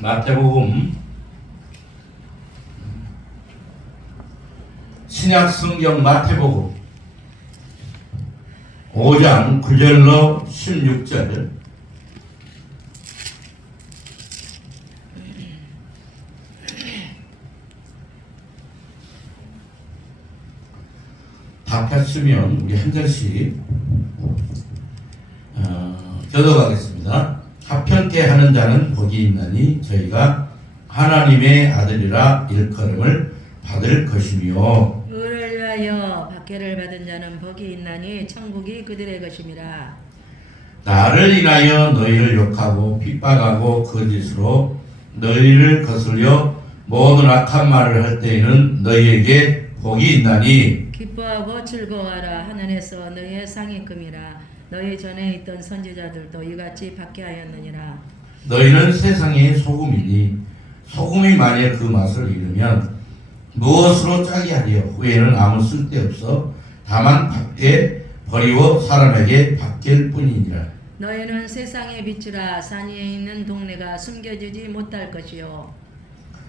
마태복음 신약 성경 마태복음 5장 9절로 16절. 다 폈으면 우리 한 절씩 교독하겠습니다. 합평케 하는 자는 복이 있나니 저희가 하나님의 아들이라 일컬음을 받을 것이며, 의를 위하여 박해를 받은 자는 복이 있나니 천국이 그들의 것임이라. 나를 인하여 너희를 욕하고 핍박하고 거짓으로 너희를 거슬려 모든 악한 말을 할 때에는 너희에게 복이 있나니 기뻐하고 즐거워하라. 하늘에서 너희의 상이 끔이라. 너희 전에 있던 선지자들도 이같이 박해하였느니라. 너희는 세상의 소금이니 소금이 만일 그 맛을 잃으면 무엇으로 짜게 하리요? 후에는 아무 쓸데없어 다만 밖에 버리고 사람에게 바뀔 뿐이니라. 너희는 세상의 빛이라. 산 위에 있는 동네가 숨겨지지 못할 것이요,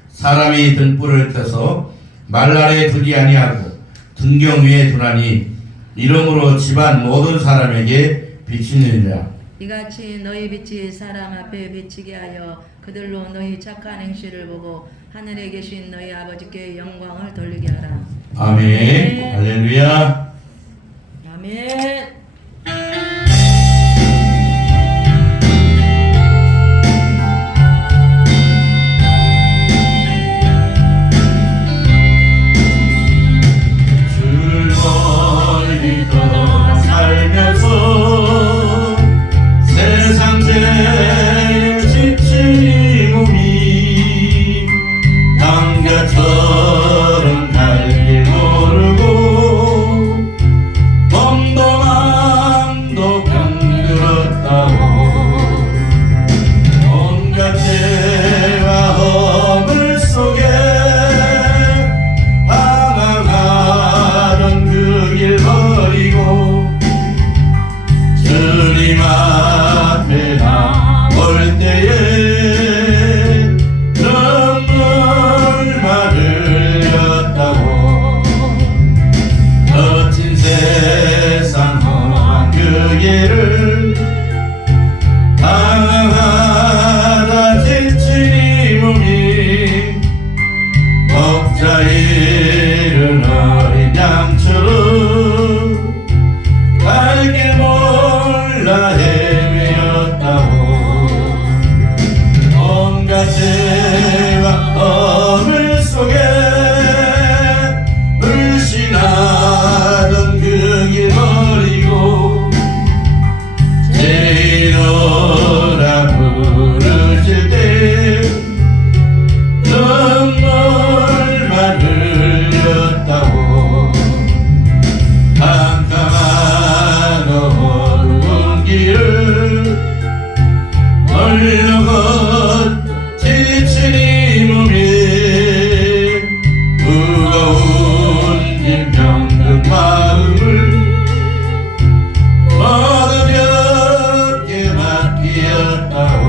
사람이 등불을 켜서 말 아래 두지 아니하고 등경 위에 두나니 이러므로 집안 모든 사람에게 비치느니라. 이같이 너희 빛이 사람 앞에 비치게 하여 그들로 너희 착한 행실을 보고 하늘에 계신 너희 아버지께 영광을 돌리게 하라. 아멘. 할렐루야. 아멘. 주를 멀리 떠나 살면서 세상 죄에 지친 이 몸이 남자처럼 갈 길 모르고 몸도 마음도 병들었다고 온갖 죄와 허물 속에 방황하던 그 길 버리고 주님 앞에 나올 때에 눈물만 흘렸다고 거친 세상 험한 그 길을 방황하다 지친 이 몸이 목자 잃은 어린 양처럼 갈 길 몰라 헤매었다고 온갖 죄와 허물 속에 불신하던 그 길 버리고 죄인으라 부르실 때 눈물만 흘렸다고 캄캄한 어두운 길을 홀로 지친 이 몸이 무거운 이 병든 마음을 모두 벽에 맡기었다고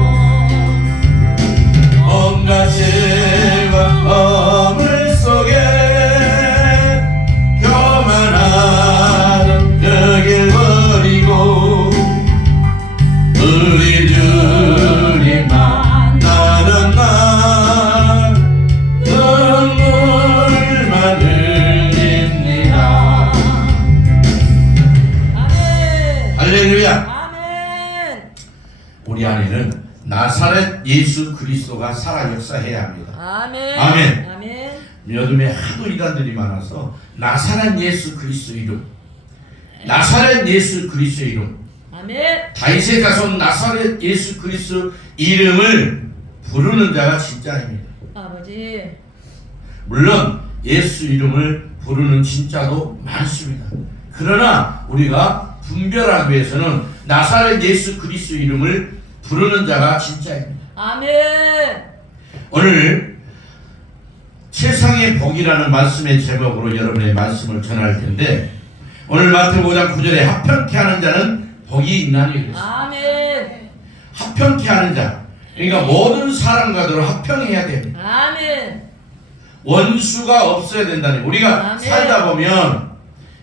온갖 죄와 허물 속에 교만하던 그 길 버리고 우리 주님 만나는 날 눈물만 흘립니다. 아멘. 할렐루야. 아멘. 우리 안에는 나사렛 예수 그리스도가 살아 역사해야 합니다. 아멘. 아멘. 아멘. 요즘에 하도 이단들이 많아서 나사렛 예수 그리스도 이름, 나사렛 예수 그리스도 이름, 아멘. 다윗의 자손 나사렛 예수 그리스도 이름을 부르는 자가 진짜입니다. 아버지. 물론 예수 이름을 부르는 진짜도 많습니다. 그러나 우리가 분별하기 위해서는 나사렛 예수 그리스도 이름을 부르는 자가 진짜입니다. 아멘. 오늘 세상의 복이라는 말씀의 제목으로 여러분의 말씀을 전할 텐데, 오늘 마태복음 5장 9절에 합평케 하는 자는 복이 있나니 그랬습니다. 아멘. 합평케 하는 자, 그러니까 모든 사람과도 합평해야 됩니다. 아멘. 원수가 없어야 된다는. 우리가 아멘. 살다 보면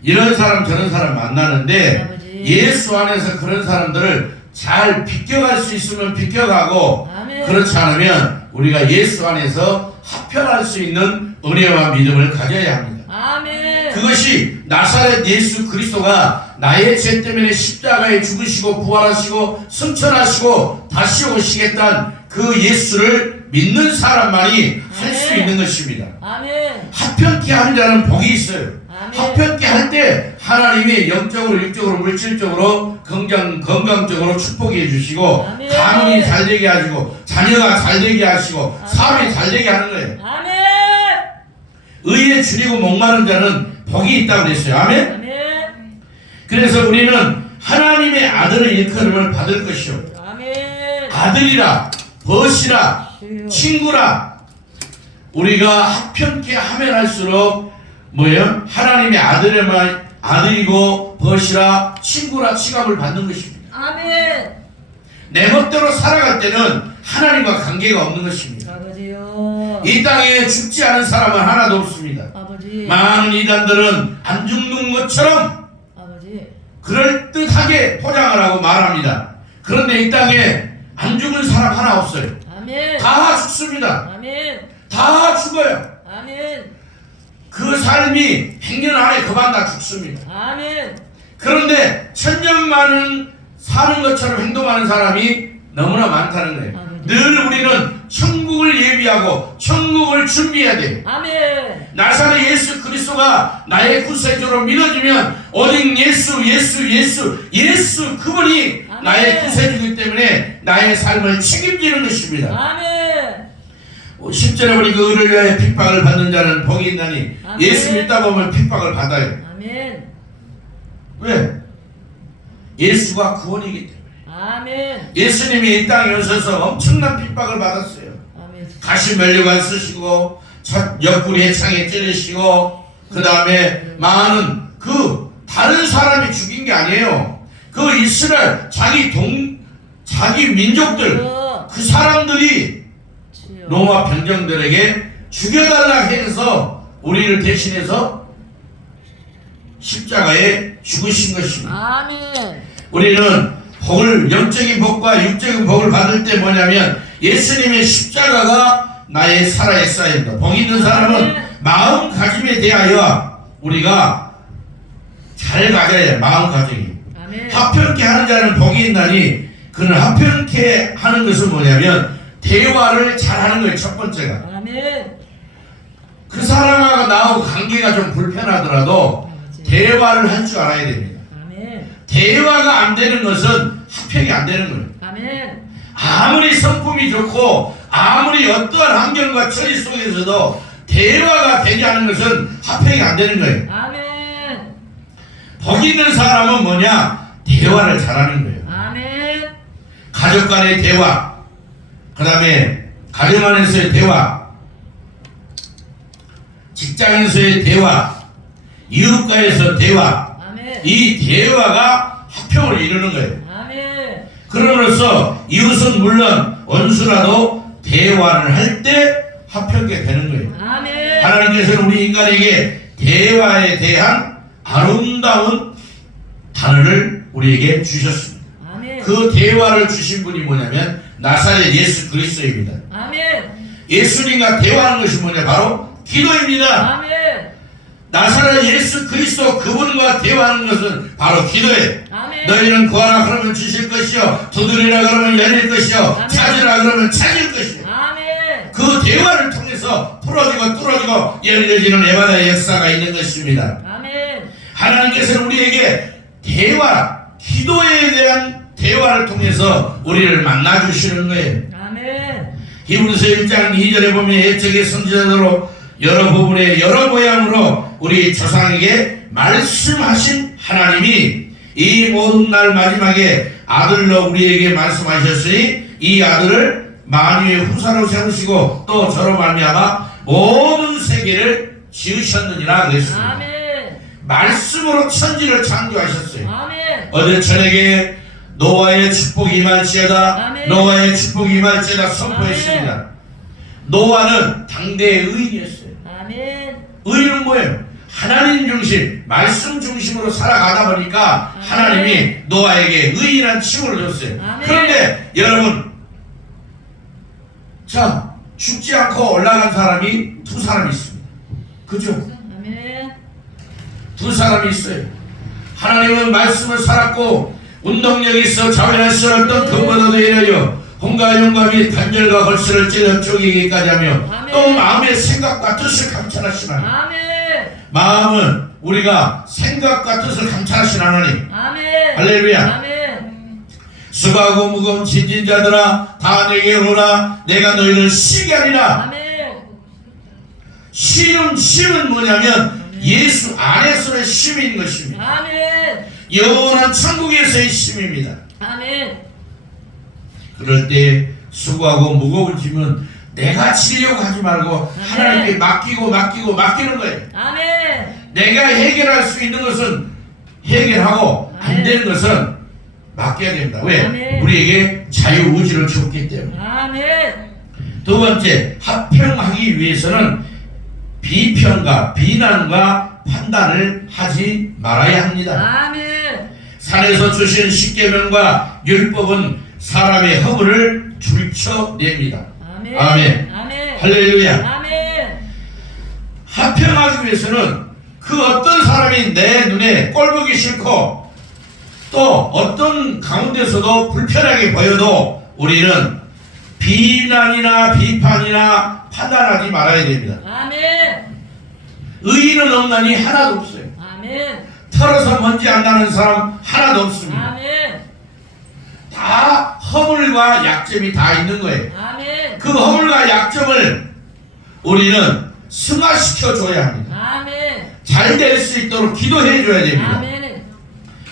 이런 사람 저런 사람 만나는데 아버지. 예수 안에서 그런 사람들을 잘 비껴갈 수 있으면 비껴가고 아멘. 그렇지 않으면 우리가 예수 안에서 합평할 수 있는 은혜와 믿음을 가져야 합니다. 아멘. 그것이 나사렛 예수 그리스도가 나의 죄 때문에 십자가에 죽으시고 부활하시고 승천하시고 다시 오시겠다는 그 예수를 믿는 사람만이 할 수 아멘. 있는 것입니다. 아멘. 합평케 하는 자는 복이 있어요. 아멘. 합평케 할 때 하나님이 영적으로 육적으로 물질적으로 건강적으로 축복해 주시고 아멘. 가문이 잘 되게 하시고 자녀가 잘 되게 하시고 아멘. 사업이 잘 되게 하는 거예요. 아멘. 의에 줄이고 목마른 자는 복이 있다고 그랬어요. 아멘. 아멘. 그래서 우리는 하나님의 아들의 일컬음을 받을 것이요. 아멘. 아들이라, 벗이라, 주여. 친구라. 우리가 합평케 하면 할수록 뭐예요? 하나님의 아들이고 벗이라, 친구라 칭함을 받는 것입니다. 아멘. 내 멋대로 살아갈 때는 하나님과 관계가 없는 것입니다. 아버지요. 이 땅에 죽지 않은 사람은 하나도 없습니다. 아버지. 많은 이단들은 안 죽는 것처럼 아버지. 그럴듯하게 포장을 하고 말합니다. 그런데 이 땅에 안 죽은 사람 하나 없어요. 아멘. 다 죽습니다. 아멘. 다 죽어요. 아멘. 그 삶이 100년 안에 그만 다 죽습니다. 아멘. 그런데 천년만은 사는 것처럼 행동하는 사람이 너무나 많다는 거예요. 아멘. 늘 우리는 천국을 예비하고 천국을 준비해야 돼요. 아멘. 나사렛 예수 그리스도가 나의 구세주로 믿어지면 오직 예수 그분이 아멘. 나의 구세주이기 때문에 나의 삶을 책임지는 것입니다. 아멘. 10절에 보니까 의를 위하여 핍박을 받는 자는 복이 있나니 아멘. 예수 믿다 보면 핍박을 받아요. 아멘. 왜? 예수가 구원이기 때문에. 아멘. 예수님이 이 땅에 오셔서 엄청난 핍박을 받았어요. 아멘. 가시 면류관 쓰시고 첫 옆구리에 창에 찌르시고 그 다음에 많은 그 다른 사람이 죽인 게 아니에요. 그 이스라엘 자기 민족들 그 사람들이 주여. 로마 병정들에게 죽여달라 해서 우리를 대신해서 십자가에 죽으신 것입니다. 아멘. 우리는 복을 영적인 복과 육적인 복을 받을 때 뭐냐면 예수님의 십자가가 나의 살아있어야입니다. 복 있는 사람은 마음가짐에 대하여 우리가 잘 가져야 해요. 마음가짐이. 아멘. 합평케 하는 자는 복이 있나니 그는 합평케 하는 것은 뭐냐면 대화를 잘하는 거예요. 첫 번째가. 아멘. 그 사람하고 나하고 관계가 좀 불편하더라도 대화를 할 줄 알아야 됩니다. 아멘. 대화가 안 되는 것은 합평이 안 되는 거예요. 아멘. 아무리 성품이 좋고 아무리 어떠한 환경과 처리 속에서도 대화가 되지 않은 것은 합평이 안 되는 거예요. 아멘. 복 있는 사람은 뭐냐? 대화를 잘하는 거예요. 아멘. 가족 간의 대화, 그 다음에 가정 안에서의 대화, 직장에서의 대화, 이웃과에서 대화, 아멘. 이 대화가 합평을 이루는 거예요. 아멘. 그럼으로써 이웃은 물론 원수라도 대화를 할 때 합평게 되는 거예요. 아멘. 하나님께서는 우리 인간에게 대화에 대한 아름다운 단어를 우리에게 주셨습니다. 아멘. 그 대화를 주신 분이 뭐냐면 나사렛 예수 그리스도입니다. 아멘. 예수님과 대화하는 것이 뭐냐? 바로 기도입니다. 아멘. 나사렛 예수 그리스도 그분과 대화하는 것은 바로 기도예요. 아멘. 너희는 구하라 그러면 주실 것이요, 두드리라 그러면 열릴 것이요, 아멘. 찾으라 그러면 찾을 것이요. 아멘. 그 대화를 통해서 풀어지고 뚫어지고 열려지는 에바다의 역사가 있는 것입니다. 아멘. 하나님께서는 우리에게 대화, 기도에 대한 대화를 통해서 우리를 만나주시는 거예요. 아멘. 히브리서 1장 2절에 보면 옛적의 선지자대로 여러 부분의 여러 모양으로 우리 조상에게 말씀하신 하나님이 이 모든 날 마지막에 아들로 우리에게 말씀하셨으니 이 아들을 만유의 후사로 세우시고 또 저로 말미암아 모든 세계를 지으셨느니라 그랬습니다. 아멘. 말씀으로 천지를 창조하셨어요. 아멘. 어제 저녁에 노아의 축복이 임할지어다. 아멘. 노아의 축복이 임할지어다 선포했습니다. 노아는 당대의 의인이었어요. 아멘. 의인은 뭐예요? 하나님 중심, 말씀 중심으로 살아가다 보니까 아멘. 하나님이 노아에게 의인한 칭호를 줬어요. 아멘. 그런데 여러분, 자, 죽지 않고 올라간 사람이 두 사람이 있습니다. 그죠? 아멘. 두 사람이 있어요. 하나님은 말씀을 살았고 운동력이 있어 자원할 수 없던 금보다도 이르여 홍과 용과 및 단절과 걸스를 찔러 쪼개기까지 하며 아멘. 또 마음의 생각과 뜻을 감찰하시는 하나님. 아멘. 마음은 우리가 생각과 뜻을 감찰하시는 하나님. 아멘. 할렐루야. 아멘. 수고하고 무거운 짐진 자들아 다 내게 오라. 내가 너희를 쉬게 하리라. 아멘. 쉼은 뭐냐면 예수 안에서의 쉼인 것입니다. 아멘. 영원한 천국에서의 쉼입니다. 아멘. 그럴 때 수고하고 무거운 짐은 내가 지려고 하지 말고 아멘. 하나님께 맡기는 거예요. 아멘. 내가 해결할 수 있는 것은 해결하고 안 아멘. 되는 것은 맡겨야 됩니다. 왜? 아멘. 우리에게 자유의지를 줬기 때문에. 아멘. 두 번째, 합평하기 위해서는 비평과 비난과 판단을 하지 말아야 합니다. 아멘. 산에서 주신 십계명과 율법은 사람의 허물을 줄쳐냅니다. 아멘. 아멘. 아멘. 할렐루야. 아멘. 합평하기 위해서는 그 어떤 사람이 내 눈에 꼴보기 싫고 또 어떤 가운데서도 불편하게 보여도 우리는 비난이나 비판이나 판단하지 말아야 됩니다. 아멘. 의인은 없나니 하나도 없어요. 아멘. 털어서 먼지 안 나는 사람 하나도 없습니다. 아멘. 다 허물과 약점이 다 있는 거예요. 아멘. 그 허물과 약점을 우리는 승화시켜 줘야 합니다. 아멘. 잘 될 수 있도록 기도해 줘야 됩니다. 아멘.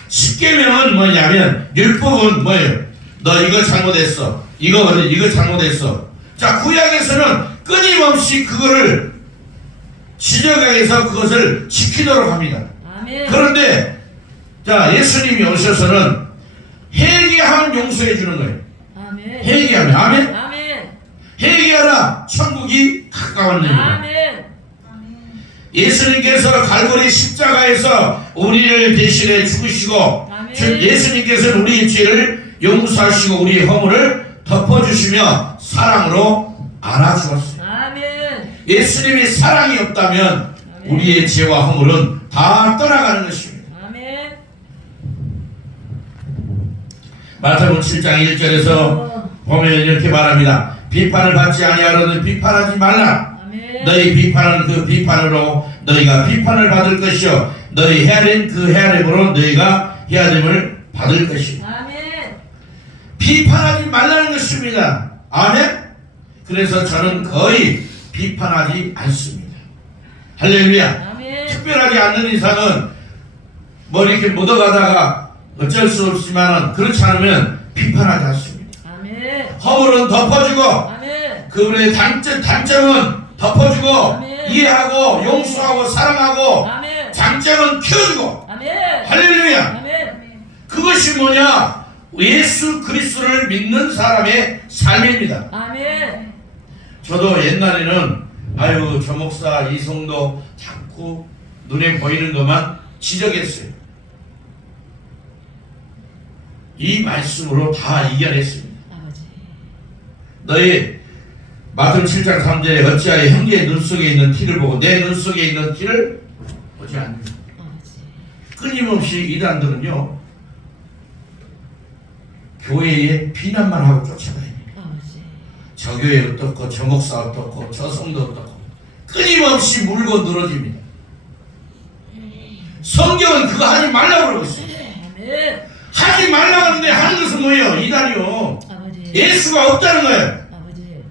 십계명은 뭐냐면 율법은 뭐예요? 너 이거 잘못했어. 이거 잘못했어. 자, 구약에서는 끊임없이 그거를 지적해서 그것을 지키도록 합니다. 아멘. 그런데 자, 예수님이 오셔서는 회개하면 용서해 주는 거예요. 아멘. 회개하면 아멘. 아멘. 회개하라 예수님이 가까웠느니라. 아멘. 예수님께서 갈보리 십자가에서 우리를 대신해 죽으시고 아멘. 예수님께서는 우리의 죄를 용서하시고 우리의 허물을 덮어주시며 사랑으로 안아주었어요. 아멘. 예수님이 사랑이 없다면 아멘. 우리의 죄와 허물은 다 떠나가는 것입니다. 아멘. 마태복음 7장 1절에서 보면 이렇게 말합니다. 비판을 받지 아니하려는 비판하지 말라. 아멘. 너희 비판은 그 비판으로 너희가 비판을 받을 것이요 너희 헤아린 그 헤아림으로 너희가 헤아림을 받을 것이다. 아멘. 비판하지 말라는 것입니다. 아멘. 그래서 저는 거의 비판하지 않습니다. 할렐루야. 아멘. 특별하지 않는 이상은 뭐 이렇게 묻어가다가 어쩔 수 없지만 그렇지 않으면 비판하지 않습니다. 아멘. 허물은 덮어주고 아멘. 그분의 단점은 덮어주고 아멘. 이해하고 용서하고 사랑하고 아멘. 장점은 키워주고. 아멘. 할렐루야. 아멘. 그것이 뭐냐? 예수 그리스도를 믿는 사람의 삶입니다. 아멘. 저도 옛날에는 아유 저 목사 이 성도 자꾸 눈에 보이는 것만 지적했어요. 이 말씀으로 다 이겨냈습니다. 아버지. 너희 마태복음 7장 3절에 어찌하여 형제의 눈 속에 있는 티를 보고 내 눈 속에 있는 티를 보지 않느냐. 아버지. 끊임없이 이단들은요 교회에 비난만 하고 쫓아다닙니다. 아버지. 저 교회 어떻고 저 목사 어떻고 저 성도 어떻고 끊임없이 물고 늘어집니다. 성경은 그거 하지 말라고 그러고 있어요. 아멘. 하지 말라고 하는데 하는 것은 뭐예요? 이단이요. 아버지. 예수가 없다는 거예요. 아버지.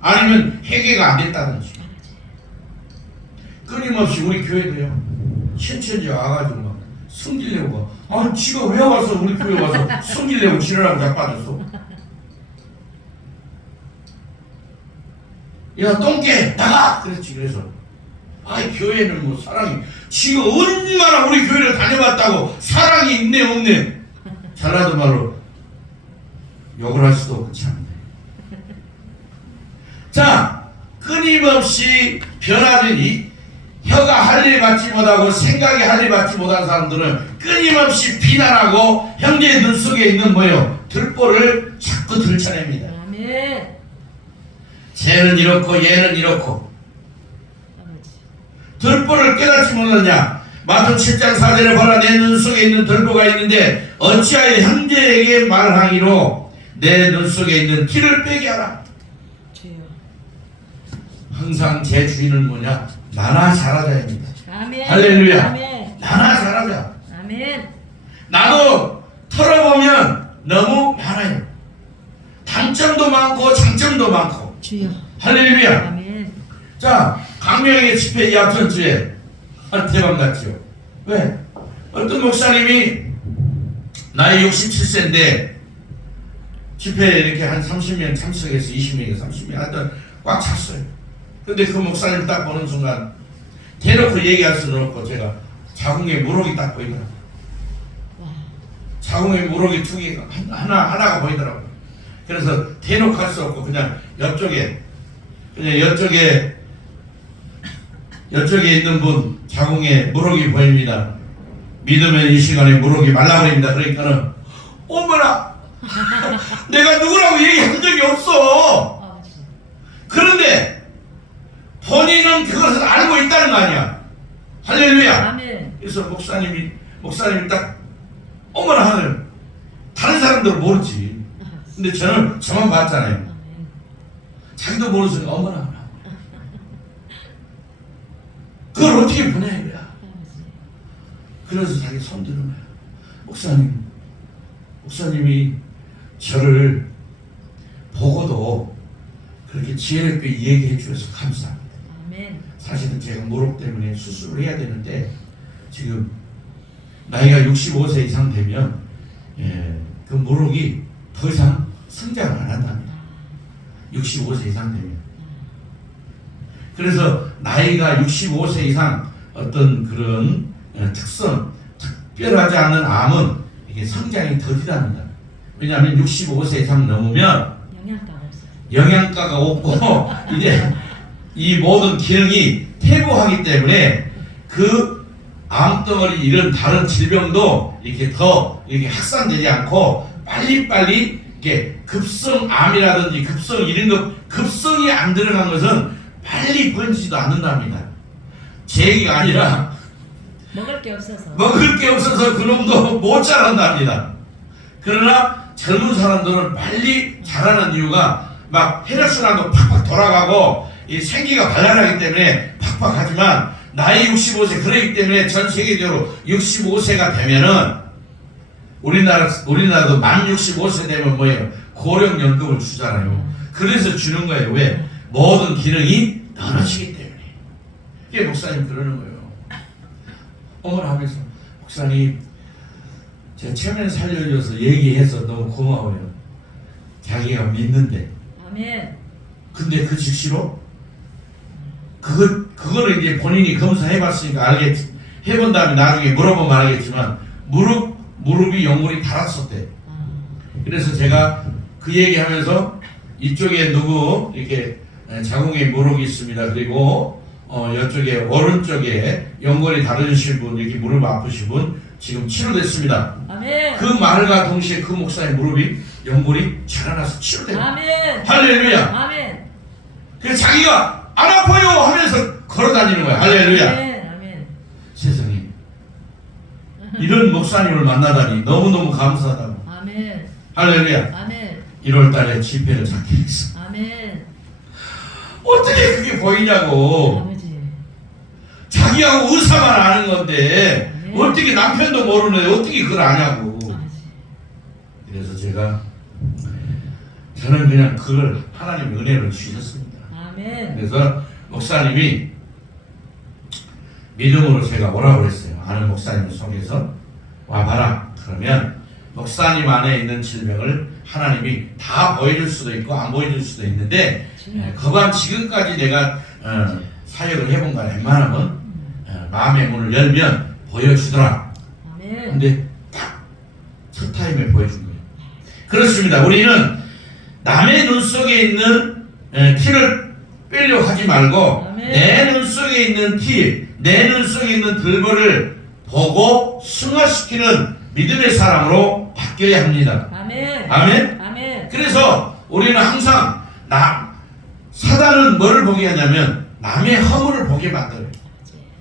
아니면 회개가 안 됐다는 거죠. 끊임없이 우리 교회도요 신천지 와가지고 막 성질내고 아 지가 왜 와서 우리 교회 와서 성질내고 지랄하고 자빠졌어. 야 똥개 나가 그랬지. 그래서 아이 교회는 뭐 사랑이 지가 얼마나 우리 교회를 다녀봤다고 사랑이 있네 없네. 잘나도 말로 욕을 할 수도 없고 참. 자, 끊임없이 변하더니 혀가 할 일 받지 못하고 생각이 할 일 받지 못한 사람들은 끊임없이 비난하고 형제의 눈 속에 있는 뭐요? 들보를 자꾸 들춰냅니다. 아멘. 쟤는 이렇고 얘는 이렇고. 들보를 깨닫지 못하냐? 마태 7장 4절에 보라, 내 눈 속에 있는 들보가 있는데 어찌하여 형제에게 말하기로 내 눈 속에 있는 티를 빼게 하라. 주여. 항상 제 주인은 뭐냐? 나나 잘하자입니다. 아멘. 할렐루야. 아멘. 나나 잘하자. 아멘. 나도 털어보면 너무 많아요. 단점도 많고 장점도 많고. 주여. 할렐루야. 아멘. 자, 강명의 집회 이 앞선 주에 대박 났죠. 왜? 어떤 목사님이 나이 67세인데 집회에 이렇게 한 30명 참석해서 20명이 30명 하여튼 꽉 찼어요. 근데 그 목사님 딱 보는 순간 대놓고 얘기할 수는 없고 제가 자궁에 무록이 딱 보이더라고요. 자궁에 무록이 두 개가 하나가 보이더라고요. 그래서 대놓고 할 수 없고 그냥 옆쪽에 있는 분 자궁에 무록이 보입니다. 믿으면 이 시간에 무록이 말라버립니다. 그러니까는 어머나 내가 누구라고 얘기한 적이 없어. 그런데 본인은 그것을 알고 있다는 거 아니야. 할렐루야. 아멘. 그래서 목사님이 딱 어머나 하늘 다른 사람들은 모르지. 근데 저는 저만 봤잖아요. 자기도 모르는 어머나 하나. 그걸 어떻게 보냐 이거야. 그래서 자기 손 드는 거야. 목사님이 저를 보고도 그렇게 지혜롭게 얘기해 주셔서 감사합니다. 아멘. 사실은 제가 무릎 때문에 수술을 해야 되는데 지금 나이가 65세 이상 되면 그 무릎이 더 이상 성장을 안 한답니다. 65세 이상 되면. 그래서 나이가 65세 이상 어떤 그런 특별하지 않은 암은 이게 성장이 더디답니다. 왜냐하면 65세 이상 넘으면 영양가가 없고 이제 이 모든 기능이 퇴보하기 때문에 그 암덩어리 이런 다른 질병도 이렇게 더 이렇게 확산되지 않고 빨리빨리 이게 급성암이라든지 급성 이런 거 급성이 안 들어간 것은 빨리 번지지도 않는답니다. 제 얘기가 아니라 먹을 게 없어서 그놈도 못 자란답니다. 그러나 젊은 사람들은 빨리 자라는 이유가 막 혈액순환도 팍팍 돌아가고 이 생기가 발랄하기 때문에 팍팍하지만 나이 65세 그러기 때문에 전 세계적으로 65세가 되면은 우리나라도 만 65세 되면 뭐예요? 고령연금을 주잖아요. 그래서 주는 거예요. 왜? 모든 기능이 떨어지기 때문에. 이게 목사님 그러는 거예요. 어머나 하면서 목사님 제가 체면 살려줘서 얘기해서 너무 고마워요. 자기가 믿는데. 아멘. 근데 그 즉시로 그거를 이제 본인이 검사해봤으니까 해본 다음에 나중에 물어보면 알겠지만 무릎이 연골이 닳았었대. 그래서 제가 그 얘기하면서 이쪽에 누구 이렇게 자궁에 무릎이 있습니다. 그리고 이쪽에 오른쪽에 연골이 닳으신 분, 이렇게 무릎 아프신 분 지금 치료됐습니다. 아멘. 그 말과 동시에 그 목사의 무릎이 연골이 자라나서 치료됩니다. 아멘. 할렐루야. 아멘. 그래서 자기가 안 아파요 하면서 걸어다니는 거야. 할렐루야. 아멘. 아멘. 세상에 이런 목사님을 만나다니 너무너무 감사하다고. 아멘. 할렐루야. 아멘. 1월달에 집회를 잡게 했어. 아멘. 어떻게 그게 보이냐고. 아버지. 자기하고 의사만 아는 건데 아멘. 어떻게 남편도 모르는데 어떻게 그걸 아냐고. 아버지. 그래서 저는 그냥 그걸 하나님의 은혜를 주셨습니다. 아멘. 그래서 목사님이 믿음으로 제가 오라고 했어요. 아는 목사님을 속에서 와봐라. 그러면 목사님 안에 있는 질병을 하나님이 다 보여줄 수도 있고 안 보여줄 수도 있는데 그간 지금까지 내가 사역을 해본 건 웬만하면 마음의 문을 열면 보여주더라. 아멘. 근데 딱 첫 타임에 보여준 거예요. 그렇습니다. 우리는 남의 눈 속에 있는 티를 빼려고 하지 말고 아멘. 내 눈 속에 있는 티, 내 눈 속에 있는 들보를 보고 승화시키는 믿음의 사람으로 바뀌어야 합니다. 아멘. 아멘. 아멘. 그래서 우리는 항상 사단은 뭐를 보게 하냐면 남의 허물을 보게 만들어요.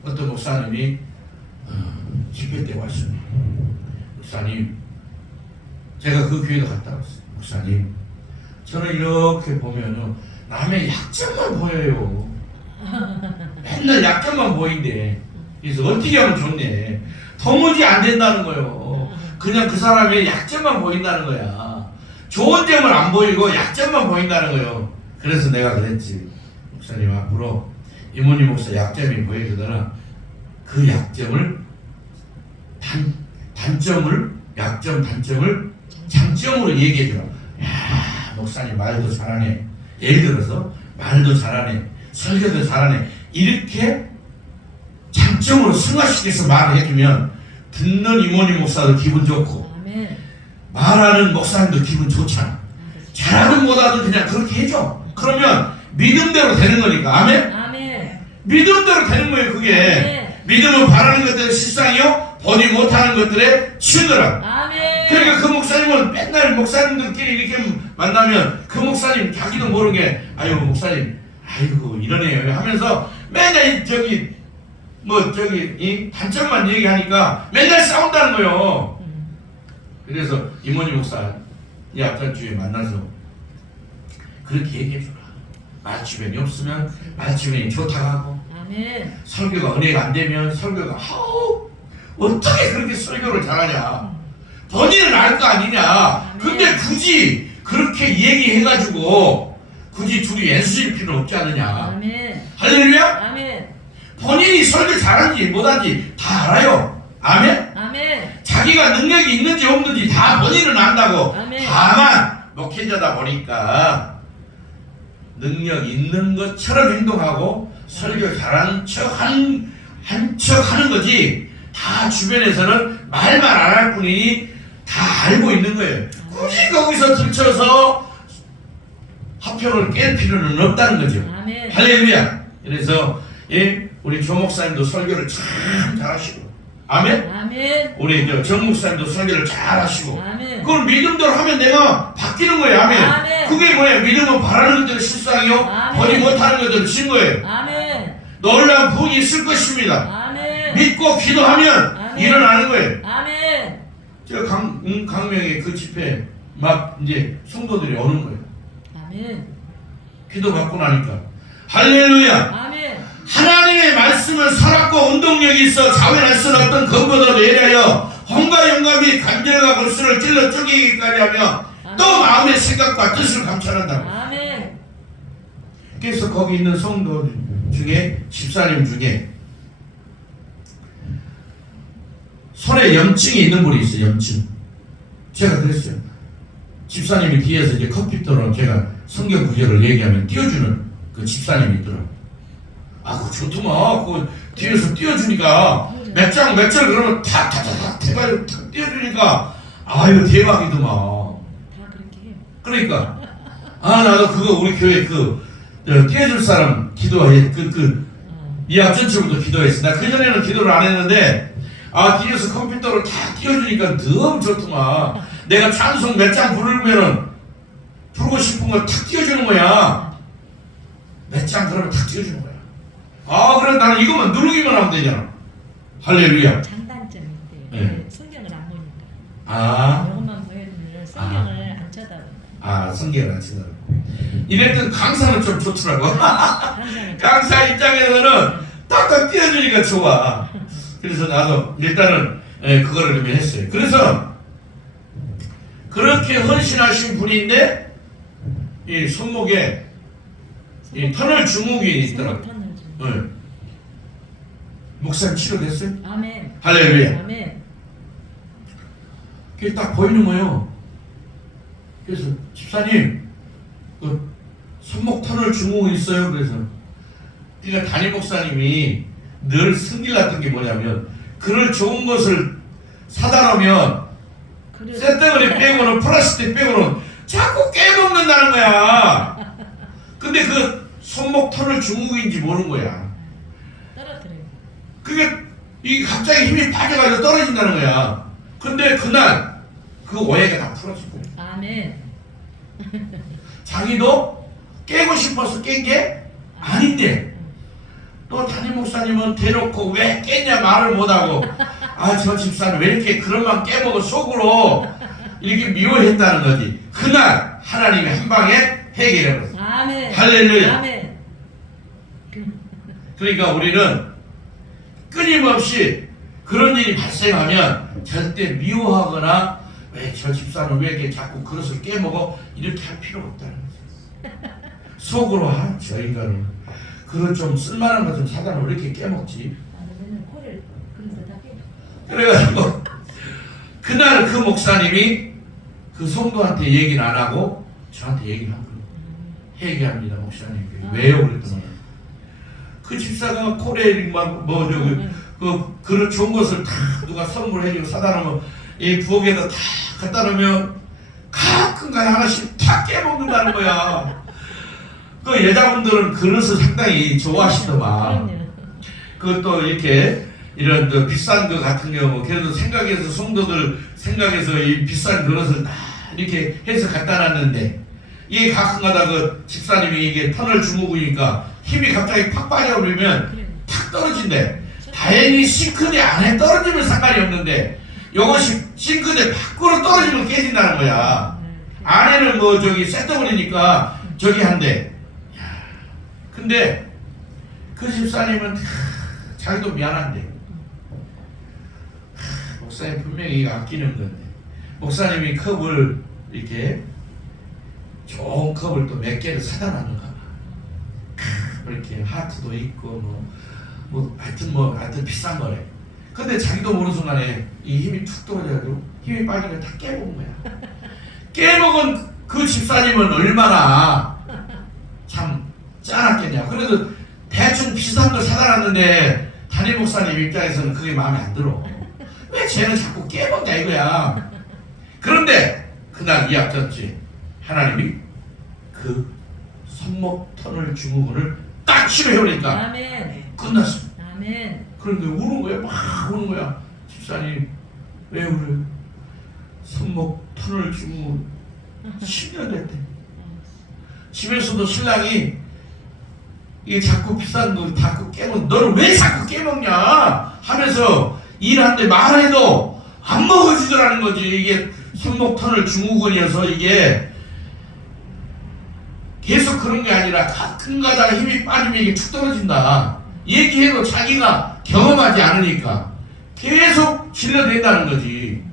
어떤 목사님이 집회 때 왔습니다. 목사님, 제가 그 교회도 갔다 왔어요. 목사님, 저는 이렇게 보면은 남의 약점만 보여요. 맨날 약점만 보인대. 그래서 어떻게 하면 좋네. 도무지 안 된다는 거예요. 그냥 그 사람의 약점만 보인다는 거야. 좋은 점은 안 보이고 약점만 보인다는 거예요. 그래서 내가 그랬지. 목사님, 앞으로 이모님 목사 약점이 보이거든. 그 약점을 단점을 장점으로 얘기해 주라. 야, 목사님 말도 잘하네. 예를 들어서 말도 잘하네. 설교도 잘하네. 이렇게 장점으로 승화시켜서 말을 해주면 듣는 이모님 목사도 기분 좋고 아멘. 말하는 목사님도 기분 좋잖아. 잘하든 못하든 그냥 그렇게 해줘. 그러면 믿음대로 되는 거니까. 아멘? 아멘. 믿음대로 되는 거예요, 그게. 아멘. 믿음은 바라는 것들의 실상이요, 보지 못하는 것들의 증거라. 아멘. 그러니까 그 목사님은 맨날 목사님들끼리 이렇게 만나면 그 목사님 자기도 모르게 아유 목사님 아이고 이러네요 하면서 맨날 이 단점만 얘기하니까 맨날 싸운다는 거예요. 그래서 이모님 목사 이 앞전 주에 만나서 그렇게 얘기해줘라. 말주변이 없으면 말주변이 좋다고 하고, 아멘. 설교가 은혜가 안 되면 설교가 어떻게 그렇게 설교를 잘하냐. 본인은 알 거 아니냐. 근데 굳이 그렇게 얘기해가지고 굳이 둘이 애쓰실 필요는 없지 않느냐. 아멘. 할렐루야. 아멘. 본인이 설교 잘하는지 못하는지 다 알아요. 아멘. 아멘. 자기가 능력이 있는지 없는지 다 본인은 안다고. 아멘. 다만 목회자다 보니까 능력 있는 것처럼 행동하고 설교 잘하는 한 척 하는 거지. 다 주변에서는 말만 안 할 뿐이니 다 알고 있는 거예요. 굳이 거기서 들쳐서 화평을 깰 필요는 없다는 거죠. 아멘. 할렐루야. 그래서 우리 조 목사님도 설교를 참 잘하시고, 아멘. 아멘. 우리 정 목사님도 설교를 잘하시고, 아멘. 그걸 믿음대로 하면 내가 바뀌는 거예요. 아멘. 아멘. 그게 뭐예요? 믿음은 바라는 것들은 실상이요, 아멘. 보지 못하는 것들은 증거예요. 아멘. 놀라운 복이 있을 것입니다. 아멘. 믿고 기도하면 아멘. 일어나는 거예요. 아멘. 저 강명의 그 집회 막 이제 성도들이 오는 거예요. 아멘. 기도 받고 나니까 할렐루야. 아멘. 하나님의 말씀은 살았고 운동력이 있어 자원할 수는 없던 것보다도 예리하여 혼과 영감이 간절과 골수를 찔러 쪼개기까지 하며 또 마음의 생각과 뜻을 감찰한다. 아멘. 그래서 거기 있는 성도 중에 집사님 중에 손에 염증이 있는 분이 있어요. 염증. 제가 그랬어요. 집사님이 뒤에서 이제 컴퓨터로 제가 성경 구절을 얘기하면 띄워주는 그 집사님이 있더라고요. 아, 그거 좋더만. 그 뒤에서 띄워주니까 몇 절 그러면 탁탁탁탁 대가리 탁 띄워주니까 아유 대박이더만. 다 그렇게 해요. 그러니까 나도 그거 우리 교회 띄워줄 사람 기도해 이 앞전처부터 기도했어. 나 그전에는 기도를 안 했는데 뒤에서 컴퓨터로 다 띄워주니까 너무 좋더만. 내가 찬송 몇 장 부르면은 부르고 싶은 거 탁 띄워주는 거야. 몇 장 그러면 탁 띄워주는 거야. 그래 나는 이것만 누르기만 하면 되잖아. 할렐루야. 장단점이 있대요. 네. 성경을 안 보니까. 이것만 보여주면 성경을 안 쳐다본다. 성경을 안 쳐다봐. 이랬던 강사는 좀 좋더라고. 항상 강사 입장에서는 딱딱 띄워주니까 좋아. 그래서 나도 일단은 그거를 좀 했어요. 그래서 그렇게 헌신하신 분인데 이 손목에 이 터널 증후군이 있더라고요. 터널 증후군. 목사님 치료됐어요? 아멘. 할렐루야. 아멘. 그게 딱 보이는 거예요. 그래서 집사님 그 손목 터널 증후군 있어요. 그래서 그러니까 담임 목사님이 늘 승질났던 게 뭐냐면 그럴 좋은 것을 사다 놓으면 쇳덩어리 빼고는 플라스틱 빼고는 자꾸 깨먹는다는 거야. 근데 그 손목 터널 중국인지 모르는 거야. 떨어뜨려. 그게 이 갑자기 힘이 빠져가지고 떨어진다는 거야. 근데 그날 그 오해가 다 풀어지고 아멘. 자기도 깨고 싶어서 깬 게 아닌데 또 담임 목사님은 대놓고 왜 깼냐 말을 못하고 아 저 집사는 왜 이렇게 그런 만 깨먹어 속으로 이렇게 미워했다는 거지. 그날 하나님이 한 방에 해결해버렸어. 아멘. 할렐루야. 아멘. 그러니까 우리는 끊임없이 그런 일이 발생하면 절대 미워하거나 왜 저 집사는 왜 이렇게 자꾸 그릇을 깨먹어 이렇게 할 필요가 없다는 거죠. 속으로 저 인간은 그릇 좀 쓸만한 거 좀 사다 놓으면 왜 이렇게 깨먹지. 코를 그래서 다 깨. 그래가지고 그날 그 목사님이 그 성도한테 얘기는 안 하고 저한테 얘기를 한 거예요. 회개합니다 목사님. 왜요 그랬더니 그 집사가 코레일 막뭐 저기 그 그릇 좋은 것을 다 누가 선물해주고 사다 놓으면 이 부엌에다 다 갖다 놓으면 가끔가다 하나씩 다 깨먹는다는 거야. 그 여자분들은 그릇을 상당히 좋아하시더만. 그럼요. 그것도 이렇게 이런 그 비싼 거 같은 경우 그래도 생각해서 성도들 생각해서 이 비싼 그릇을 다 이렇게 해서 갖다 놨는데 이게 가끔가다 그 집사님이 이게 터널 주무니까 힘이 갑자기 팍 빠져버리면 탁 떨어진대. 다행히 싱크대 안에 떨어지면 상관이 없는데 이것이 싱크대 밖으로 떨어지면 깨진다는 거야. 안에는 뭐 저기 쇳덩어리니까 저기 한대. 근데 그 집사님은 자기도 미안한데 목사님 분명히 이거 아끼는 건데 목사님이 컵을 이렇게 좋은 컵을 또 몇 개를 사다 놨는가 봐. 이렇게 하트도 있고 하여튼 비싼 거래. 근데 자기도 모르는 순간에 이 힘이 툭 떨어져가지고 힘이 빠지면 다 깨먹은 거야. 깨먹은 그 집사님은 얼마나 참 짠았겠냐. 그래도 대충 비싼 걸 사다 놨는데 담임 목사님 입장에서는 그게 마음에 안 들어. 왜 쟤는 자꾸 깨먹냐 이거야. 그런데 그날 이야기했지. 하나님이 그 손목 터널 증후군을 딱 치료해버리니까 아멘. 끝났어. 아멘. 그런데 우는 거야. 막 우는 거야. 집사님 왜 울어요? 손목 터널 증후군 10년 됐대. 집에서도 신랑이 이게 자꾸 비싼 거 자꾸 깨먹 너는 왜 자꾸 깨먹냐 하면서 일하는데 말해도 안 먹어주더라는 거지. 이게 손목 터널 증후군이어서 이게 계속 그런 게 아니라 가끔가다 힘이 빠지면 이게 툭 떨어진다. 얘기해도 자기가 경험하지 않으니까 계속 질러댄다는 거지.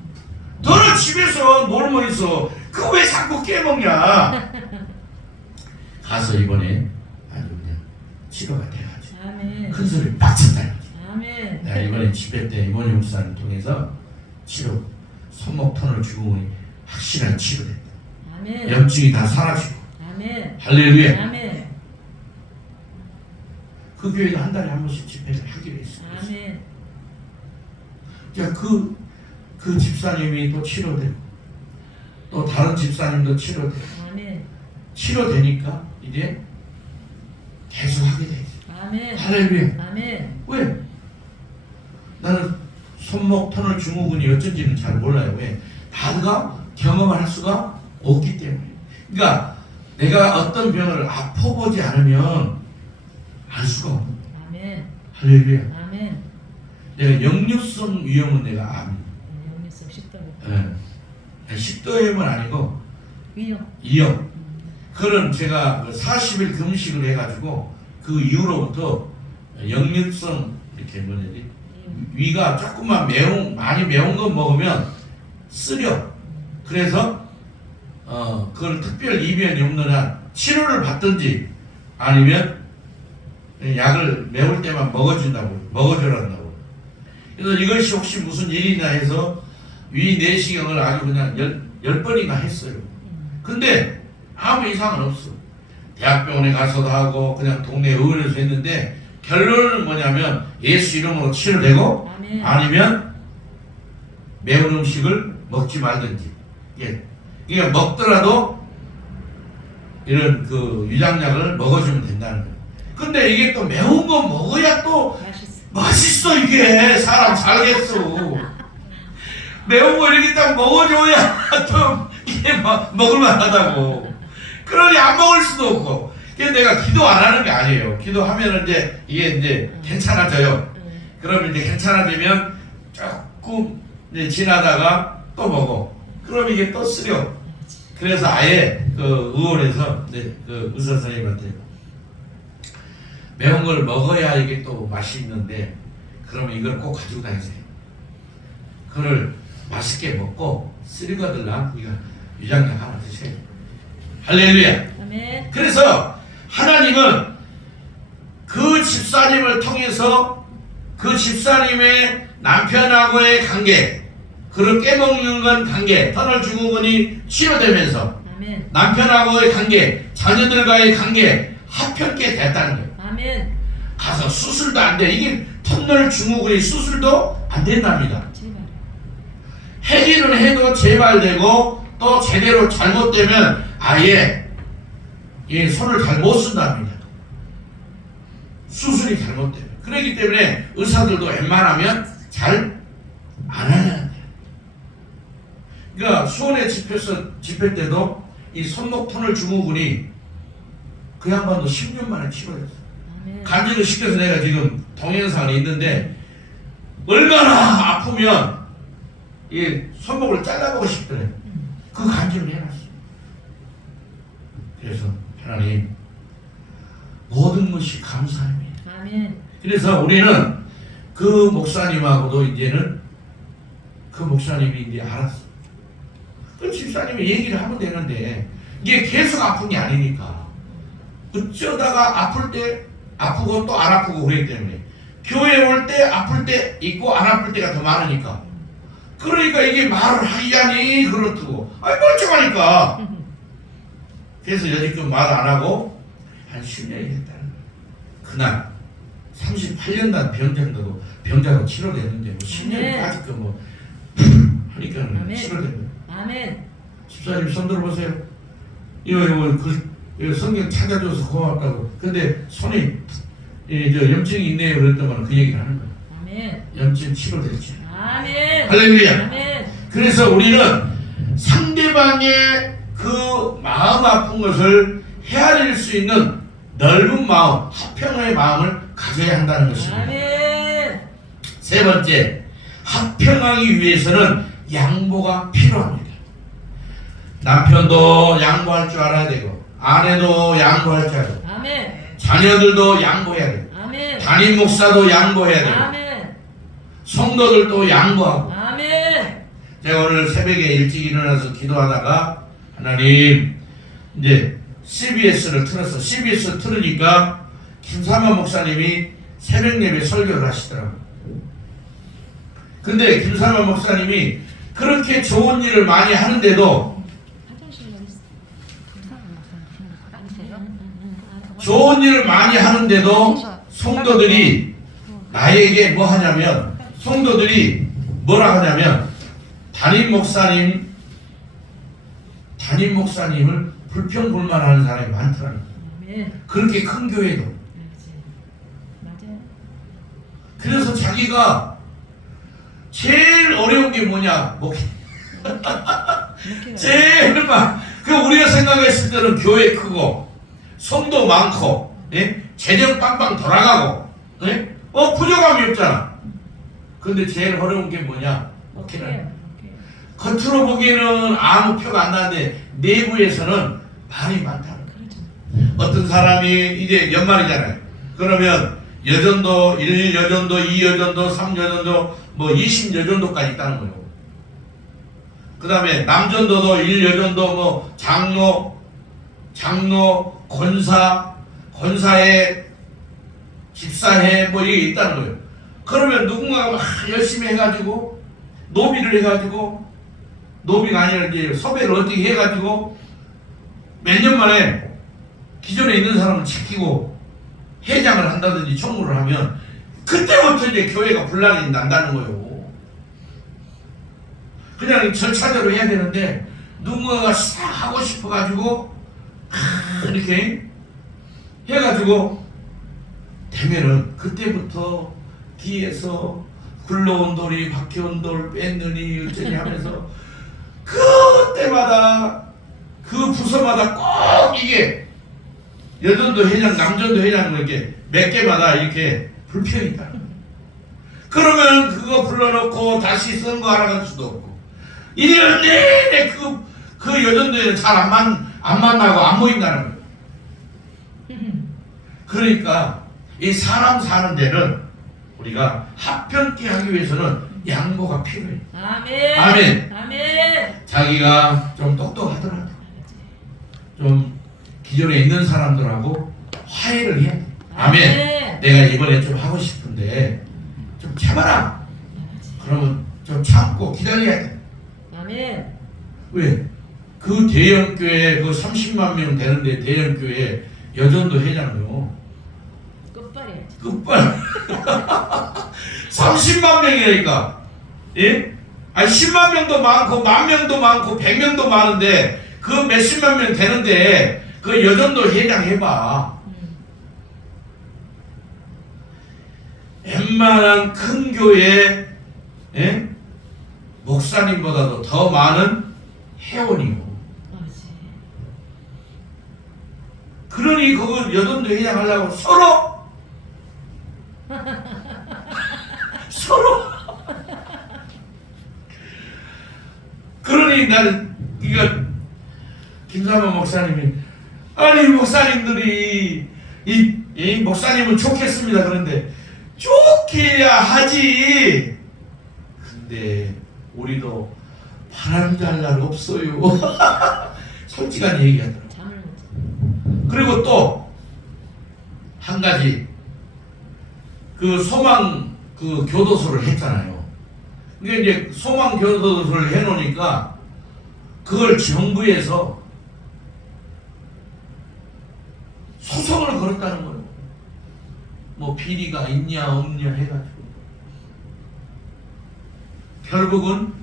너는 집에서 놀고 있어. 그거 왜 자꾸 깨먹냐. 가서 이번에 아주 그냥 치료가 돼가지고 아멘. 큰 소리 빡 쳤다. 아멘. 내가 이번에 집회 때 이모니 목사를 통해서 치료 손목 터널 증후군이 확실한 치료됐다. 아멘. 염증이 다 사라지고. 아멘. 할렐루야. 아멘. 그 교회도 한 달에 한 번씩 집회를 하기로 했어요. 아멘. 자, 그 집사님이 또 치료되고 또 다른 집사님도 치료되고 아멘. 치료되니까 이제 계속 하게 되지. 아멘. 할렐루야. 아멘. 왜? 나는 손목 터널 증후군이 어쩐지는 잘 몰라요. 왜? 다가 경험할 수가 없기 때문에. 그러니까 내가 어떤 병을 아파보지 않으면 알 수가 없는 거야. 아멘. 할렐루야. 아멘. 내가 역류성 위염은 내가 암. 영리성 식도로. 식도염은 아니고 위험. 이염. 그런 제가 40일 금식을 해가지고 그 이후로부터 역류성 이렇게 뭐냐지 위가 조금만 많이 매운 거 먹으면 쓰려. 그래서 그걸 특별 이변이 없는 한 치료를 받든지 아니면 약을 매울 때만 먹어줘야 한다고. 그래서 이것이 혹시 무슨 일이나 해서 위 내시경을 아주 그냥 10번이나 했어요. 근데 아무 이상은 없어. 대학병원에 가서도 하고 그냥 동네 의원에서 했는데 결론은 뭐냐면 예수 이름으로 치료되고 아멘. 아니면 매운 음식을 먹지 말든지. 예. 이게 먹더라도 이런 그 위장약을 먹어주면 된다는 거예요. 근데 이게 또 매운 거 먹어야 또 맛있어 이게. 사람 살겠어. 매운 거 이렇게 딱 먹어줘야 좀 이게 먹을만하다고. 그러니 안 먹을 수도 없고. 그래서 내가 기도 안 하는 게 아니에요. 기도하면 이제 이게 이제 괜찮아져요. 그러면 이제 괜찮아지면 조금 이제 지나다가 또 먹어. 그럼 이게 또 쓰려. 그래서 아예 그 의원에서 이제 그 의사 선생님한테 매운 걸 먹어야 이게 또 맛이 있는데 그러면 이걸 꼭 가지고 다니세요. 그걸 맛있게 먹고 쓰리거들랑 우리가 위장약 하나 드세요. 할렐루야. 아멘. 그래서 하나님은 그 집사님을 통해서 그 집사님의 남편하고의 관계, 그를 깨먹는 건 관계, 터널 증후군이 치료되면서 아멘. 남편하고의 관계, 자녀들과의 관계 합평게 됐다는 거예요. 아멘. 가서 수술도 안 돼. 이게 터널 증후군이 수술도 안 된답니다. 제발. 해기는 해도 재발되고 또 제대로 잘못되면 아예 이 손을 잘 못 쓴답니다. 수술이 잘못되면. 그렇기 때문에 의사들도 웬만하면 잘 안 하냐는 거예요. 그러니까 수원에 집회 때도 이 손목 터널 증후군이 그 양반도 10년 만에 치료됐어요. 아멘. 간질을 시켜서 내가 지금 동영상이 있는데 얼마나 아프면 이 손목을 잘라보고 싶더래. 그 간질을 해놨어. 그래서 하나님 모든 것이 감사합니다. 아멘. 그래서 우리는 그 목사님하고도 이제는 그 목사님이 이제 알았어. 그 집사님이 얘기를 하면 되는데 이게 계속 아픈 게 아니니까 어쩌다가 아플 때 아프고 또 안 아프고 그러기 때문에 교회 올 때 아플 때 있고 안 아플 때가 더 많으니까 그러니까 이게 말을 하자니 그렇다고 아니 멀쩡하니까 그래서 여지껏 말 안 하고 한 10년이 됐다는 거예요. 그날 38년간 병자로 치료됐는데 뭐 10년까지 뭐 하니까 치료된 거예요. 아멘. 집사님 손 들어보세요. 이거 성경 찾아줘서 고맙다고. 근데 손이 저 염증이 있네요 그랬더만 그 얘기를 하는 거예요. 아멘. 염증 치료됐지. 아멘. 할렐루야. 아멘. 그래서 우리는 상대방의 그 마음 아픈 것을 헤아릴 수 있는 넓은 마음, 화평의 마음을 가져야 한다는 것입니다. 아멘. 세 번째, 화평하기 위해서는 양보가 필요합니다. 남편도 양보할 줄 알아야 되고 아내도 양보할 줄 알아야 되고 아멘. 자녀들도 양보해야 되고 아멘. 담임 목사도 양보해야 되고 아멘. 성도들도 양보하고. 아멘. 제가 오늘 새벽에 일찍 일어나서 기도하다가 하나님 이제 CBS를 틀었어. CBS 틀으니까 김삼환 목사님이 새벽 예배 설교를 하시더라고요. 근데 김삼환 목사님이 그렇게 좋은 일을 많이 하는데도 좋은 일을 많이 하는데도 성도들이 나에게 뭐 하냐면 성도들이 뭐라 하냐면 담임 목사님을 불평불만하는 사람이 많더라고요. 그렇게 큰 교회도. 맞아요. 그래서 자기가 제일 어려운 게 뭐냐? 제일 그 우리가 생각했을 때는 교회 크고 성도 많고 재정 빵빵 돌아가고 부족함이 없잖아. 근데 제일 어려운 게 뭐냐? 목회는 겉으로 보기에는 아무 표가 안 나는데 내부에서는 말이 많다는 거예요. 어떤 사람이 이제 연말이잖아요. 그러면 여전도 1여전도 2여전도 3여전도 뭐 20여전도까지 있다는 거예요. 그 다음에 남전도도 1여전도 뭐 장로 권사회 집사회 뭐 이게 있다는 거예요. 그러면 누군가가 막 열심히 해가지고 노비를 해가지고 노비가 아니라 이제 섭외를 어떻게 해가지고 몇 년 만에 기존에 있는 사람을 지키고 회장을 한다든지 총무를 하면 그때부터 이제 교회가 분란이 난다는 거예요. 그냥 절차대로 해야 되는데 누군가가 싹 하고 싶어가지고 이렇게 해가지고 되면은 그때부터 뒤에서 굴러온 돌이 박혀온 돌 뺐느니 어쩌니 하면서 그때마다 그 부서마다 꼭 이게 여전도 회장 남전도 회장 이렇게 몇 개마다 이렇게 불편이 있다. 그러면 그거 불러놓고 다시 선거 알아갈 수도 없고 1년 내내 그 여전도에는 잘 안 만나고 안 모인다는 거예요. 그러니까 이 사람 사는 데는 우리가 합평케 하기 위해서는 양보가 필요해. 아멘. 아멘. 아멘. 자기가 좀 똑똑하더라도 좀 기존에 있는 사람들하고 화해를 해야 돼. 아멘. 내가 이번에 좀 하고 싶은데 좀 참아라. 그러면 좀 참고 기다려야 돼. 아멘. 왜? 그 대형교회 그 30만 명 되는데 대형교회 여전도 회장요. 끝발이야. 끝발. 30만 명이라니까. 예? 아니 10만 명도 많고 10,000명도 많고 100명도 많은데 그 몇십만 명 되는데 그 여전도 회장 해봐. 웬만한 큰 교회 예? 목사님보다도 더 많은 회원이고. 그러니 그거 여전도 회장 하려고 서로 그러니 나는 이거 김삼원 목사님이 아니 목사님들이 이 목사님은 좋겠습니다. 그런데 좋게 해야 하지. 근데 우리도 바람 잘 날 없어요. 솔직한 얘기하더라고. 그리고 또 한 가지 그 소망 그 교도소를 했잖아요. 그게 이제 소망 교도소를 해놓으니까 그걸 정부에서 소송을 걸었다는 거예요. 뭐 비리가 있냐 없냐 해가지고 결국은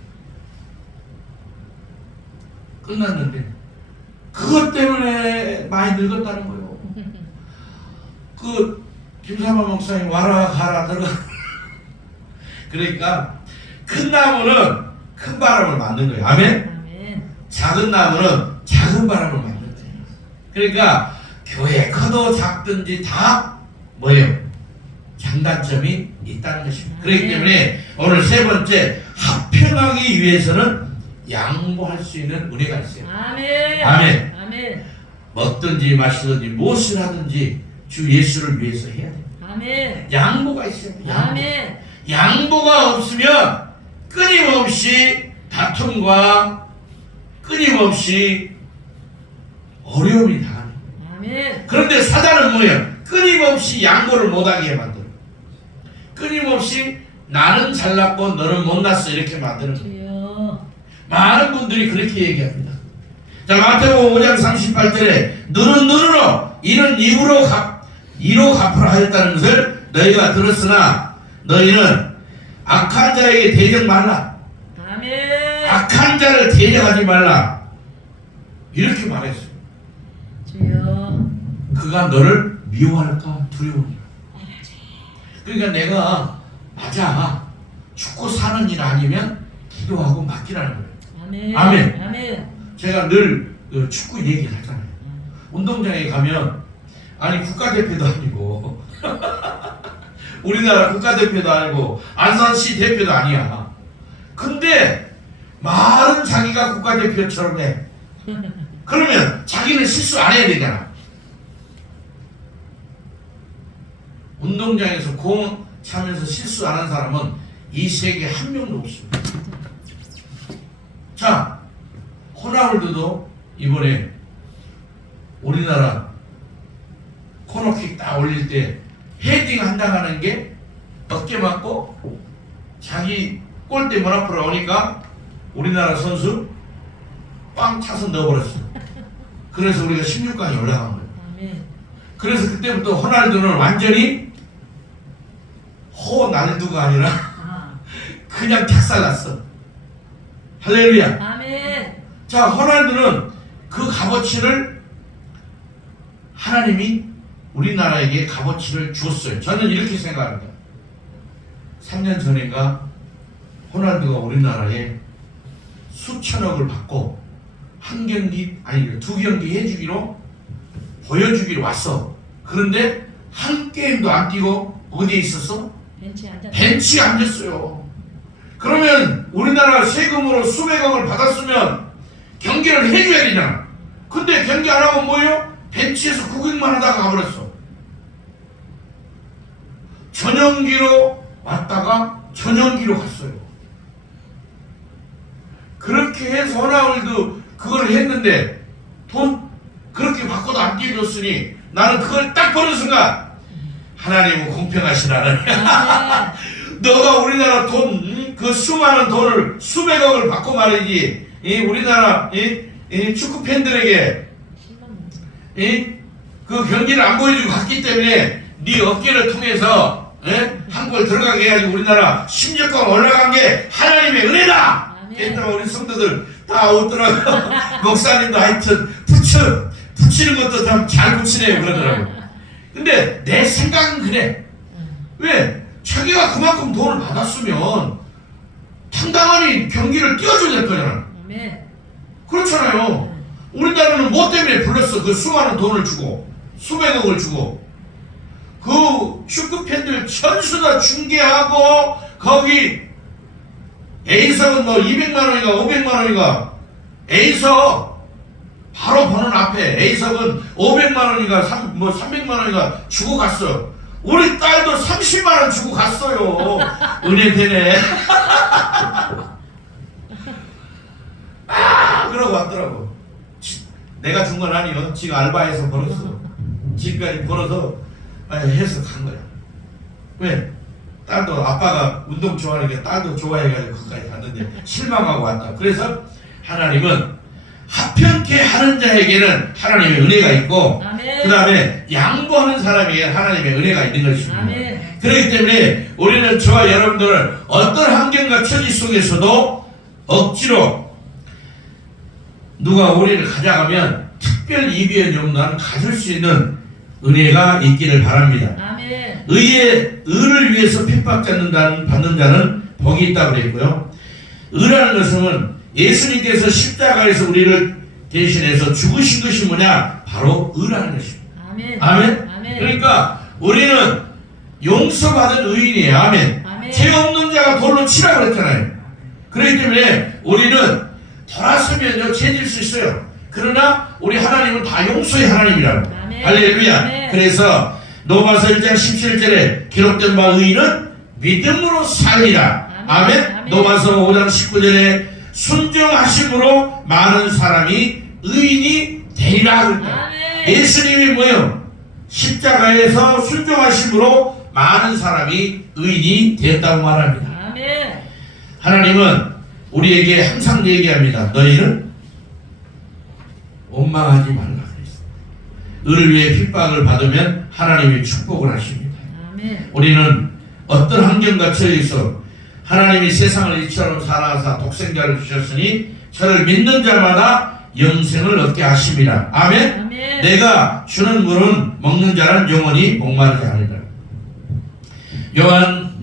끝났는데 그것 때문에 많이 늙었다는 거예요. 그 김삼환 목사님 와라 가라 들어가. 그러니까 큰 나무는 큰 바람을 맞는 거예요. 아멘? 아멘. 작은 나무는 작은 바람을 맞는 거예요. 그러니까 교회 커도 작든지 다 뭐예요? 장단점이 있다는 것입니다. 그렇기 때문에 오늘 세 번째 합평하기 위해서는 양보할 수 있는 은혜가 있어요. 아멘. 아멘. 아멘. 먹든지 마시든지 무엇을 하든지 주 예수를 위해서 해야 돼요. 아멘. 양보가 있어요. 양보. 아멘. 양보가 없으면 끊임없이 다툼과 끊임없이 어려움이 당하는 거예요. 아멘. 그런데 사단은 뭐예요? 끊임없이 양보를 못하게 만들어요. 끊임없이 나는 잘났고 너는 못났어 이렇게 만드는 거예요. 주여. 많은 분들이 그렇게 얘기합니다. 자, 마태복음 5장 38절에 너는 눈으로 이는 이로 갚으라 하였다는 것을 너희가 들었으나 너희는 악한 자에게 대적 말라. 아멘. 악한 자를 대적하지 말라. 이렇게 말했어요. 주여. 그가 너를 미워할까 두려우니라. 그러니까 내가 맞아 죽고 사는 일 아니면 기도하고 맡기라는 거예요. 아멘. 아멘. 아멘. 제가 늘 축구 얘기를 하잖아요. 운동장에 가면 아니 국가대표도 아니고 우리나라 국가대표도 아니고 안산시 대표도 아니야. 근데 말은 자기가 국가대표처럼 해. 그러면 자기는 실수 안 해야 되잖아. 운동장에서 공 차면서 실수 안 한 사람은 이 세계에 한 명도 없습니다. 자, 호나우두도 이번에 우리나라 코너킥 딱 올릴 때 헤딩 한다는 게 어깨 맞고 자기 골대 문 앞으로 오니까 우리나라 선수 빵 차서 넣어버렸어. 그래서 우리가 16강에 올라간 거예요. 아멘. 그래서 그때부터 호날두는 완전히 호날두가 아니라 그냥 탁살났어. 할렐루야. 아멘. 자, 호날두는 그 값어치를 하나님이 우리나라에게 값어치를 주었어요. 저는 이렇게 생각합니다. 3년 전인가 호날두가 우리나라에 수천억을 받고 한 경기 아니 두 경기 해주기로 보여주기로 왔어. 그런데 한 게임도 안 뛰고 어디에 있었어? 벤치에 앉았어요. 그러면 우리나라 세금으로 수백억을 받았으면 경기를 해줘야 되잖아. 근데 경기 안 하면 뭐예요? 벤치에서 구경만 하다가 가버렸어. 전용기로 왔다가 전용기로 갔어요. 그렇게 해서 호날두 그걸 했는데 돈 그렇게 받고도 안 뛰어줬으니 나는 그걸 딱 보는 순간 하나님은 공평하시라는 너가 우리나라 돈 그 수많은 돈을 수백억을 받고 말이지 이 우리나라 이 축구 팬들에게 그 경기를 안 보여주고 갔기 때문에 네 어깨를 통해서 한 골 들어가게 해가지고 우리나라 16강 올라간 게 하나님의 은혜다. 그랬다가 우리 성도들 다 웃더라고. 목사님도 하여튼 붙이는 것도 참 잘 붙이네요 그러더라고. 근데 내 생각은 그래. 왜? 자기가 그만큼 돈을 받았으면 당당하니 경기를 뛰어줘야 될 거잖아. 그렇잖아요. 우리나라는 뭐 때문에 불렀어? 그 수많은 돈을 주고 수백억을 주고 그 축구 팬들 전수 다 중계하고 거기 A석은 뭐 200만 원인가 500만 원인가 A석 바로 보는 앞에 A석은 500만 원인가 300만 원인가 주고 갔어. 우리 딸도 30만 원 주고 갔어요. 은혜 되네. 그러고 왔더라고. 내가 준 건 아니요. 지가 알바해서 벌었어. 지금까지 벌어서 해서 간 거야. 왜? 딸도 아빠가 운동 좋아하니까 딸도 좋아해가지고 거기까지 갔는데 실망하고 왔다. 그래서 하나님은 합평케 하는 자에게는 하나님의 은혜가 있고 그 다음에 양보하는 사람에게 하나님의 은혜가 있는 것입니다. 아멘. 그렇기 때문에 우리는 저와 여러분들은 어떤 환경과 처지 속에서도 억지로 누가 우리를 가져가면 특별 이변이 없는 가질 수 있는 은혜가 있기를 바랍니다. 아멘. 의를 위해서 핍박받는 자는 복이 있다고 그랬고요. 의라는 것은 예수님께서 십자가에서 우리를 대신해서 죽으신 것이 뭐냐? 바로 의라는 것입니다. 아멘. 아멘. 아멘. 그러니까 우리는 용서받은 의인이에요. 아멘. 아멘. 죄 없는 자가 돌로 치라고 그랬잖아요. 그렇기 때문에 우리는 돌아서면요 죄질 수 있어요. 그러나 우리 하나님은 다 용서의 하나님이라고. 아멘. 할렐루야. 아멘. 그래서 로마서 1장 17절에 기록된 바 의인은 믿음으로 살리라. 아멘. 아멘. 로마서 5장 19절에 순종하심으로 많은 사람이 의인이 되리라. 아멘. 예수님이 뭐예요? 십자가에서 순종하심으로 많은 사람이 의인이 되었다고 말합니다. 아멘. 하나님은 우리에게 항상 얘기합니다. 너희는 원망하지 말라 그랬습니다. 의를 위해 핍박을 받으면 하나님이 축복을 하십니다. 아멘. 우리는 어떤 환경과 처해서 하나님이 세상을 이처럼 살아서 독생자를 주셨으니 저를 믿는 자마다 영생을 얻게 하십니다. 아멘. 아멘. 내가 주는 물은 먹는 자는 영원히 목마르지 않으리라.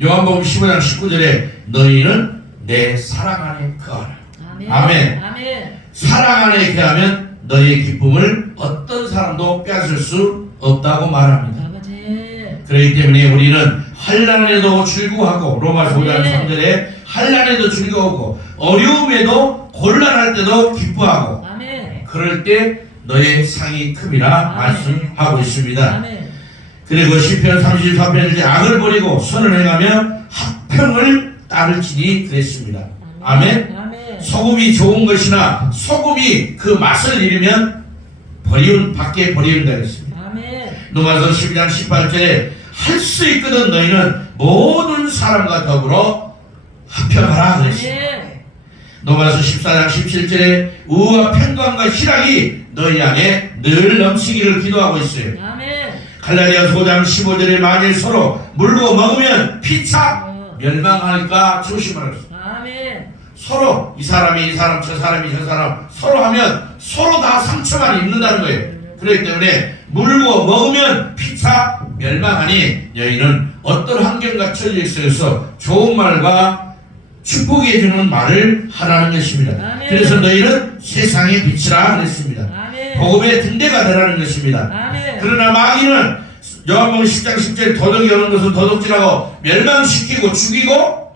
요한복음 15장 19절에 너희는 내 사랑 안에 거하라. 아멘. 아멘. 아멘. 사랑 안에 거하면 너희의 기쁨을 어떤 사람도 빼앗을 수 없다고 말합니다. 아버지. 그렇기 때문에 우리는 환난에도 즐거워하고 로마서 5장 아멘. 3절에 환난에도 즐거워하고 어려움에도 곤란할 때도 기뻐하고 아멘. 그럴 때 너의 상이 큼이라 아멘. 말씀하고 있습니다. 아멘. 그리고 시편 34편에 악을 버리고 선을 행하며 합평을 따를지니 그랬습니다. 아멘. 아멘. 소금이 좋은 것이나 소금이 그 맛을 잃으면 밖에 버리운다 했습니다. 아멘. 로마서 12장 18절에 할 수 있거든 너희는 모든 사람과 더불어 합평하라 그랬습니다. 아멘. 로마서 14장 17절에 우와 평강과 희락이 너희 안에 늘 넘치기를 기도하고 있어요. 아멘. 갈라디아서 5장 15절에 만일 서로 물고 먹으면 피차 멸망할까 조심하라. 아멘. 서로 이 사람이 이 사람 저 사람이 저 사람 서로 하면 서로 다 상처만 입는다는 거예요. 그렇기 때문에 물고 먹으면 피차 멸망하니 너희는 어떤 환경과 처지에 있어서 좋은 말과 축복해 주는 말을 하라는 것입니다. 아멘. 그래서 너희는 세상의 빛이라 그랬습니다. 아멘. 복음의 등대가 되라는 것입니다. 아멘. 그러나 마귀는 요한복음 10장 10절 도덕이 오는 것을 도둑질하고 멸망시키고 죽이고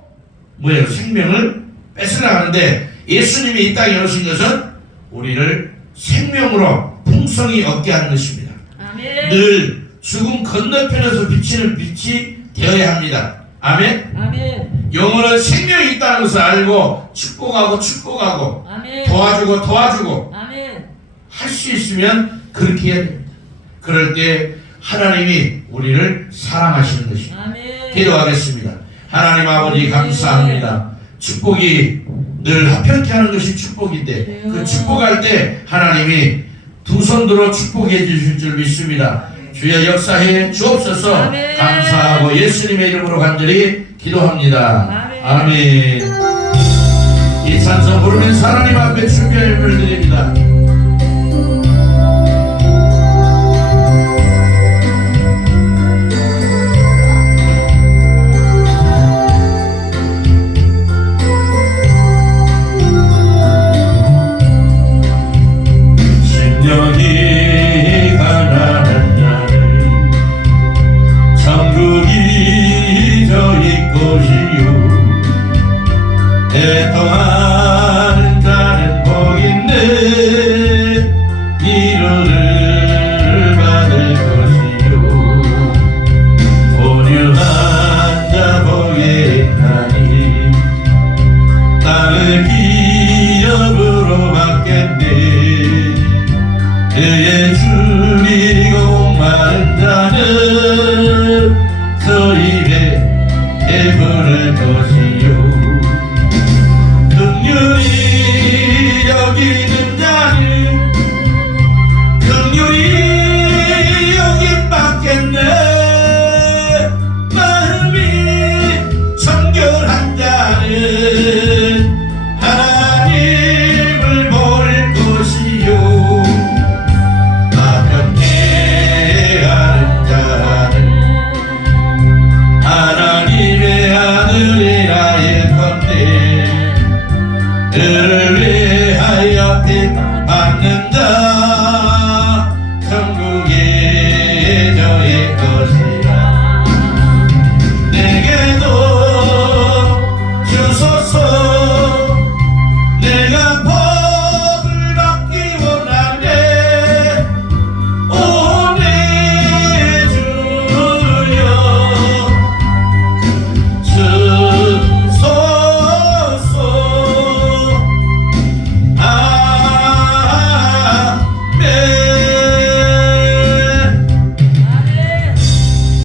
뭐예요? 생명을 뺏으려 하는데 예수님이 이 땅에 오신 것은 우리를 생명으로 풍성히 얻게 하는 것입니다. 아멘. 늘 죽음 건너편에서 비치는 빛이 되어야 합니다. 아멘. 아멘. 영혼은 생명이 있다는 것을 알고 축복하고 아멘. 도와주고 아멘. 할 수 있으면 그렇게 해야 됩니다. 그럴 때 하나님이 우리를 사랑하시는 것입니다. 아멘. 기도하겠습니다. 하나님 아버지 감사합니다. 축복이 늘 합평케 하는 것이 축복인데 그 축복할 때 하나님이 두 손 들어 축복해 주실 줄 믿습니다. 주여 역사해 주옵소서. 아멘. 감사하고 예수님의 이름으로 간절히 기도합니다. 아멘. 아멘. 이 찬송 부르면서 하나님 앞에 주께 예배를 드립니다.